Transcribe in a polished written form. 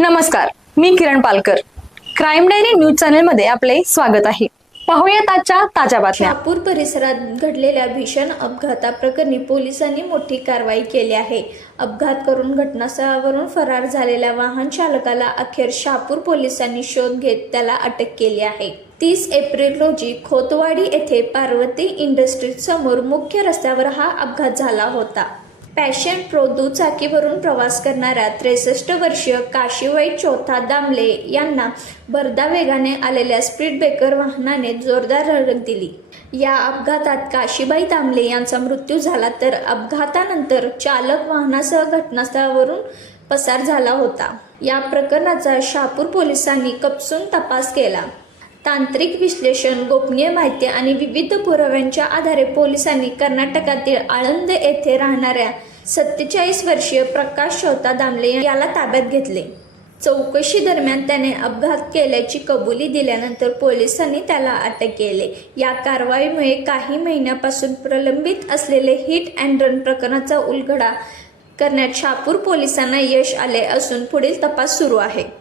नमस्कार, मी Kiran Palkar. Crime diary news channel मध्ये आपले स्वागत आहे. पाहूयात आजच्या ताज्या बातम्या. शहापूर परिसरात घडलेल्या भीषण अपघाताप्रकरणी पोलिसांनी मोठी कारवाई केली आहे. अपघात करून घटनास्थळावरून फरार झालेल्या वाहन चालकाला अखेर शहापूर पोलिसांनी शोध घेत त्याला अटक केली आहे. 30 एप्रिल रोजी खोतवाडी येथे पार्वती इंडस्ट्रीज समोर मुख्य रस्त्यावर हा अपघात झाला होता. पॅशन प्रो दुचाकीवरून प्रवास करणाऱ्या 63 वर्षीय काशीबाई चौथा दामले यांना भरधाव वेगाने आलेल्या स्पीड ब्रेकर वाहनाने जोरदार धडक दिली. या अपघातात काशीबाई दामले यांचा मृत्यू झाला, तर अपघातानंतर चालक वाहनासह घटनास्थळावरून पसार झाला होता. या प्रकरणाचा शहापूर पोलिसांनी कसून तपास केला. तांत्रिक विश्लेषण, गोपनीय माहिती आणि विविध पुराव्यांच्या आधारे पोलिसांनी कर्नाटकातील आळंद येथे राहणाऱ्या 47 वर्षीय प्रकाश चौथा दामले याला ताब्यात घेतले. चौकशी दरम्यान त्याने अपघात केल्याची कबुली दिल्यानंतर पोलिसांनी त्याला अटक केली. या कारवाईमुळे काही महिन्यापासून प्रलंबित असलेले हिट अँड रन प्रकरणाचा उलगडा करण्यात शहापूर पोलिसांना यश आले असून पुढील तपास सुरू आहे.